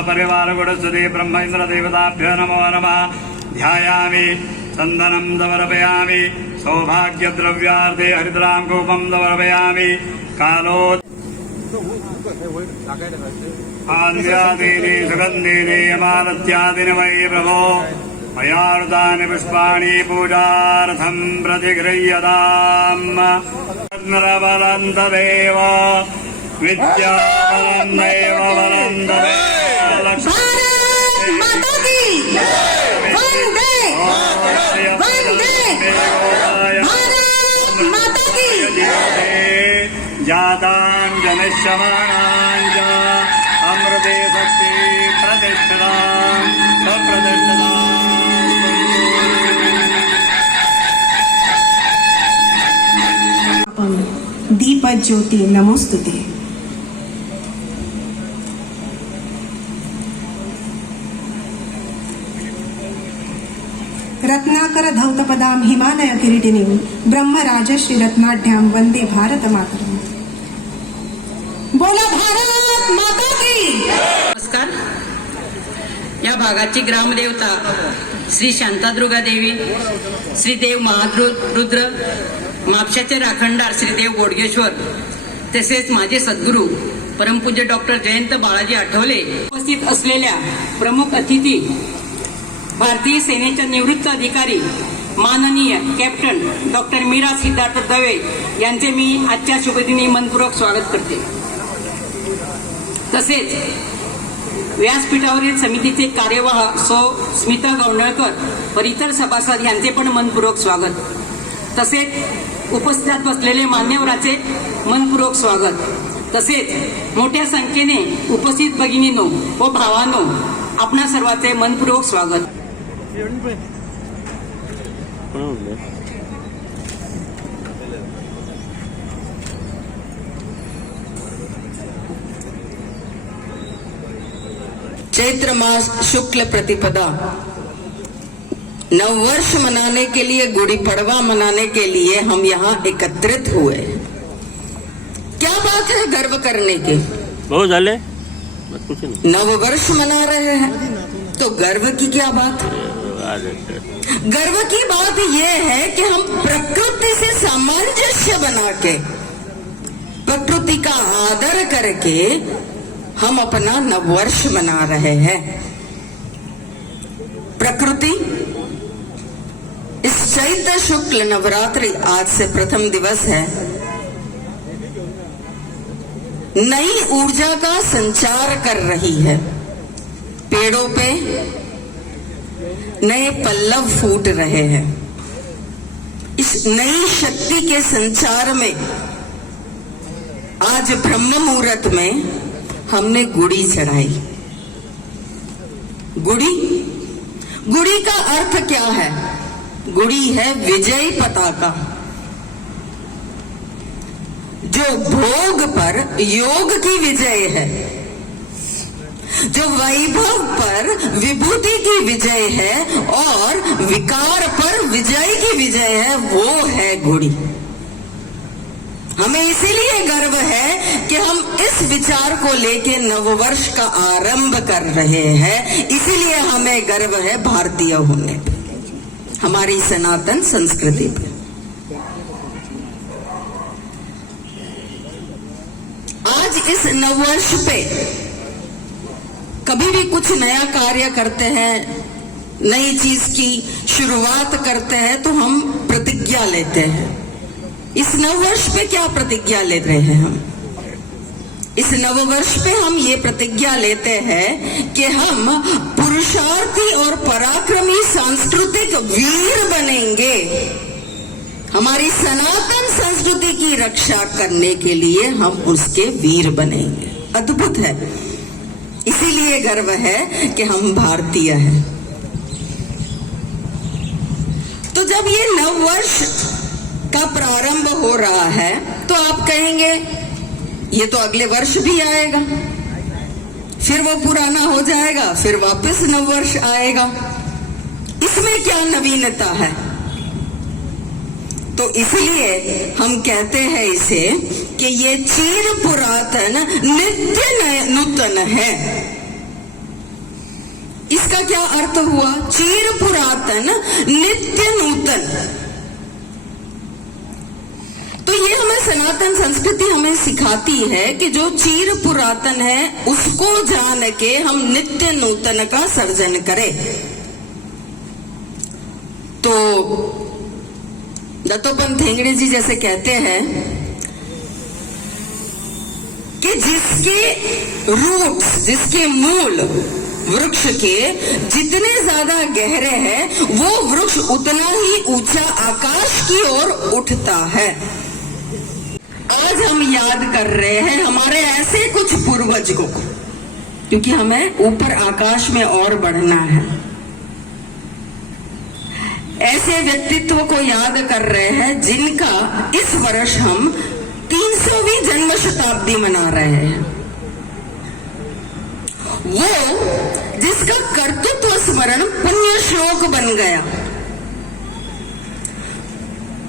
सपरिवार गुणसुदे ब्रह्म इंद्र देवताभ्यो नमो नमः। ध्यायामि चन्दनं समर्पयामि सौभाग्यद्रव्यार्थे हरिद्रां कूपं समर्पयामि। कालो आद्यादीनि सुगन्धीनि यमालत्यादिनि मयि प्रभो मयार्तानि पुष्पाणि पूजार्थं प्रतिगृह्यताम्। नरबलं तदेव विद्याबलं दैव बलं तदेव जातां जनिष्यमाणां च अमृते शक्ति प्रतिष्ठतां स्वप्रतिष्ठताम्। दीपज्योति नमोस्तुते। रत्नाकर धौतपदां हिमालय किरीटिनीं ब्रह्मराजश्री रत्नाढ्यां वंदे भारत मातरम्। बोला भारत माता की। नमस्कार। या भागाची ग्रामदेवता श्री शांतादुर्गा देवी, श्रीदेव महारुद्र, मापशाचे राखणदार श्रीदेव बोडगेश्वर, तसेच माझे सद्गुरू परमपूज्य डॉक्टर जयंत बाळाजी आठवले, उपस्थित असलेल्या प्रमुख अतिथी भारतीय सेनेच्या निवृत्त अधिकारी माननीय कॅप्टन डॉक्टर मीरा सिद्धार्थ दवे यांचे मी आजच्या शुभदिनी मनपूर्वक स्वागत करते। तसेच व्यासपीठावरील समितीचे कार्यवाह सौ स्मिता गवणळकर व इतर सभासद यांचे पण मनपूर्वक स्वागत। तसेच उपस्थित बसलेले मान्यवराचे मनपूर्वक स्वागत। तसेच मोठ्या संख्येने उपस्थित भगिनींनो व भावांनो, आपणा सर्वांचे मनपूर्वक स्वागत। चैत्र मास शुक्ल प्रतिपदा, नववर्ष मनाने के लिए, गुड़ी पड़वा मनाने के लिए हम यहाँ एकत्रित हुए। क्या बात है गर्व करने की? बहुत झाले, नववर्ष मना रहे हैं तो गर्व की क्या बात? गर्व की बात यह है कि हम प्रकृति से सामंजस्य बना के, प्रकृति का आदर करके हम अपना नववर्ष मना रहे हैं। प्रकृति इस चैत्र शुक्ल नवरात्रि आज से प्रथम दिवस है, नई ऊर्जा का संचार कर रही है। पेड़ों पे नए पल्लव फूट रहे हैं। इस नई शक्ति के संचार में आज ब्रह्म मुहूर्त में हमने गुड़ी चढ़ाई। गुड़ी का अर्थ क्या है? गुड़ी है विजय पताका, जो भोग पर योग की विजय है, जो वैभव पर विभूति की विजय है और विकार पर विजय की विजय है, वो है गुड़ी। हमें इसीलिए गर्व है कि हम इस विचार को लेके नववर्ष का आरंभ कर रहे हैं। इसीलिए हमें गर्व है भारतीय होने पे, हमारी सनातन संस्कृति पे। आज इस नववर्ष पे कभी भी कुछ नया कार्य करते हैं, नई चीज की शुरुआत करते हैं तो हम प्रतिज्ञा लेते हैं। इस नववर्ष पे क्या प्रतिज्ञा ले रहे हैं हम? इस नववर्ष पे हम ये प्रतिज्ञा लेते हैं कि हम पुरुषार्थी और पराक्रमी सांस्कृतिक वीर बनेंगे। हमारी सनातन संस्कृति की रक्षा करने के लिए हम उसके वीर बनेंगे। अद्भुत है, इसीलिए गर्व है कि हम भारतीय हैं। तो जब ये नववर्ष का प्रारंभ हो रहा है तो आप कहेंगे ये तो अगले वर्ष भी आएगा, फिर वो पुराना हो जाएगा, फिर वापस नववर्ष आएगा, इसमें क्या नवीनता है? तो इसलिए हम कहते हैं इसे कि ये चिर पुरातन नित्य नूतन है। इसका क्या अर्थ हुआ? चिर पुरातन, नित्य नूतन। तो ये हमें सनातन संस्कृति हमें सिखाती है कि जो चिर पुरातन है उसको जान के हम नित्य नूतन का सर्जन करें। तो दत्तोपंत ठेंगड़ी जी जैसे कहते हैं कि जिसके रूट्स, जिसके मूल वृक्ष के जितने ज्यादा गहरे हैं वो वृक्ष उतना ही ऊंचा आकाश की ओर उठता है। आज हम याद कर रहे हैं हमारे ऐसे कुछ पूर्वज को, क्योंकि हमें ऊपर आकाश में और बढ़ना है। ऐसे व्यक्तित्व को याद कर रहे हैं जिनका इस वर्ष हम 300वीं जन्म शताब्दी मना रहे हैं। वो जिसका कर्तृत्व स्मरण पुण्य श्लोक बन गया,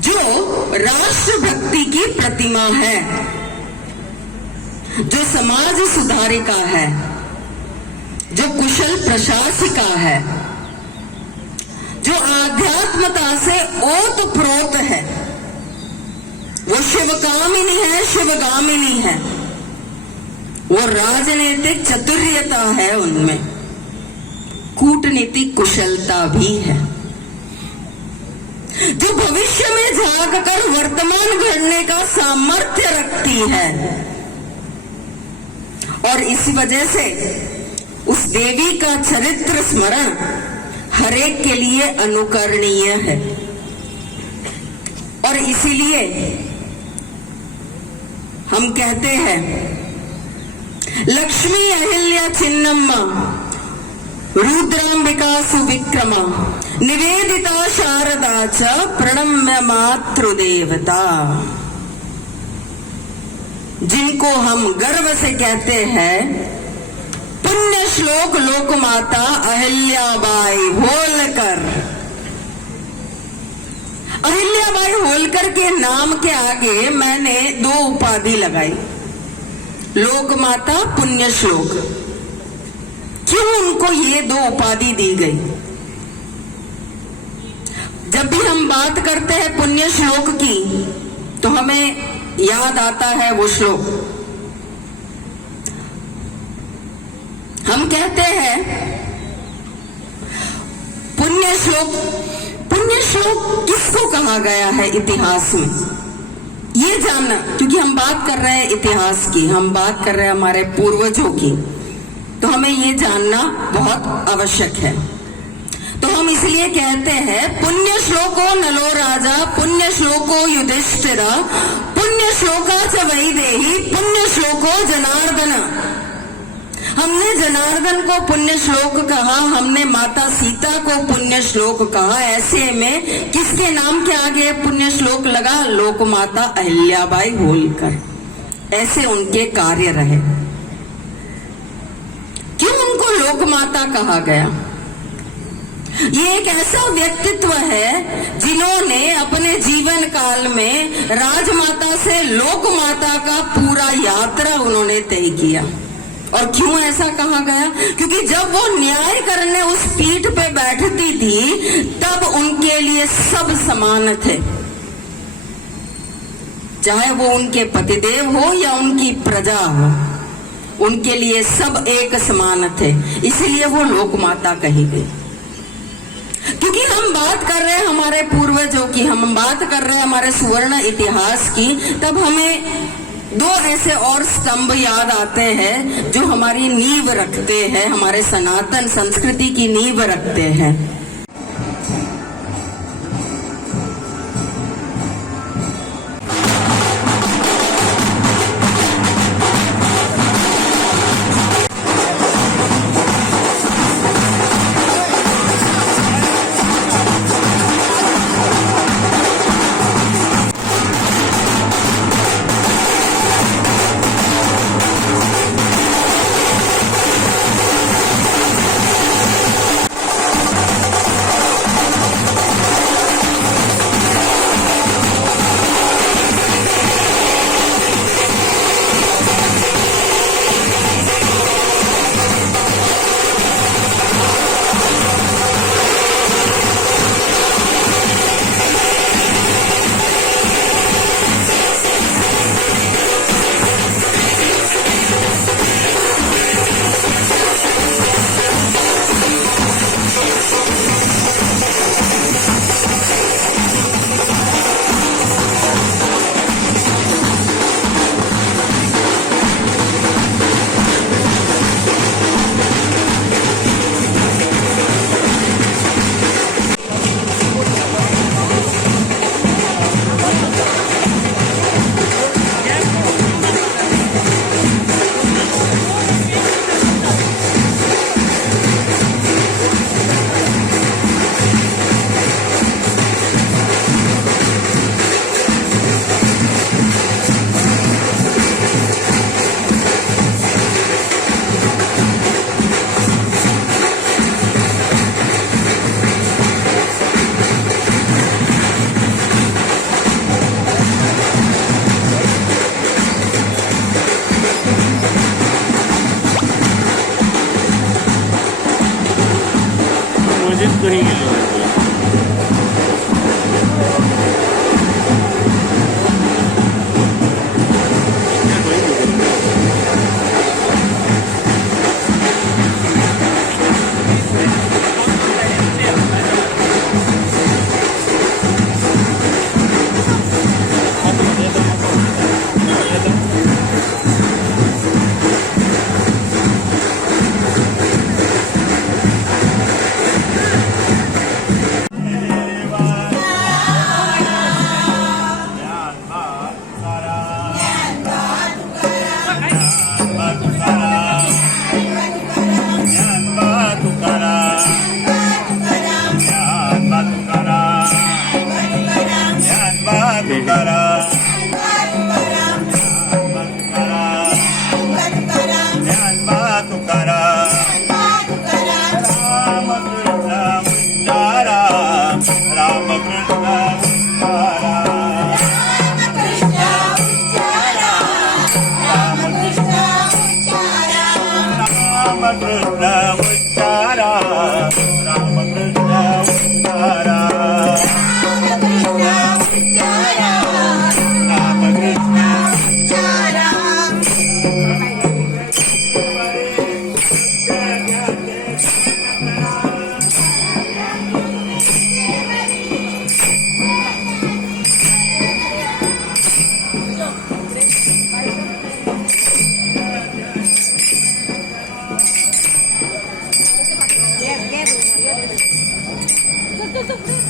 जो राष्ट्र भक्ति की प्रतिमा है, जो समाज सुधारिका है, जो कुशल प्रशासिका है, जो आध्यात्मता से ओतप्रोत है, वो शिवकामिनी है, शिवगामिनी है, वो राजनीतिक चतुर्यता है, उनमें कूटनीतिक कुशलता भी है, जो भविष्य में झांक कर वर्तमान घड़ने का सामर्थ्य रखती है। और इसी वजह से उस देवी का चरित्र स्मरण हरेक के लिए अनुकरणीय है। और इसीलिए हम कहते हैं लक्ष्मी अहिल्या चिन्नम्मा रुद्रांबिका सुविक्रमा निवेदिता शारदा च प्रणम्य मातृदेवता। जिनको हम गर्व से कहते हैं पुण्य श्लोक लोकमाता अहिल्याबाई होलकर। अहिल्याबाई होलकर के नाम के आगे मैंने 2 उपाधि लगाई, लोकमाता, पुण्य श्लोक। क्यों उनको ये 2 उपाधि दी गई? जब भी हम बात करते हैं पुण्य श्लोक की तो हमें याद आता है वो श्लोक। हम कहते हैं पुण्य श्लोक। पुण्य श्लोक किसको कहा गया है इतिहास में, ये जानना, क्योंकि हम बात कर रहे हैं इतिहास की, हम बात कर रहे हैं हमारे पूर्वजों की, तो हमें ये जानना बहुत आवश्यक है। तो हम इसलिए कहते हैं पुण्य श्लोको नलो राजा, पुण्य श्लोको युधिष्ठिरा, पुण्य श्लोका च वैदेही, पुण्य श्लोको जनार्दन। हमने जनार्दन को पुण्य श्लोक कहा, हमने माता सीता को पुण्य श्लोक कहा। ऐसे में किसके नाम के आगे पुण्य श्लोक लगा? लोकमाता अहिल्याबाई होलकर। ऐसे उनके कार्य रहे। क्यों उनको लोकमाता कहा गया? ये एक ऐसा व्यक्तित्व है जिन्होंने अपने जीवन काल में राजमाता से लोकमाता का पूरा यात्रा उन्होंने तय किया। और क्यों ऐसा कहा गया? क्योंकि जब वो न्याय करने उस पीठ पे बैठती थी तब उनके लिए सब समान थे, चाहे वो उनके पतिदेव हो या उनकी प्रजा हो, उनके लिए सब एक समान थे। इसलिए वो लोकमाता कही गई। क्योंकि हम बात कर रहे हैं हमारे पूर्वजों की, हम बात कर रहे हैं हमारे सुवर्ण इतिहास की, तब हमें 2 ऐसे और स्तंभ याद आते हैं जो हमारी नींव रखते हैं, हमारे सनातन संस्कृति की नींव रखते हैं। Go.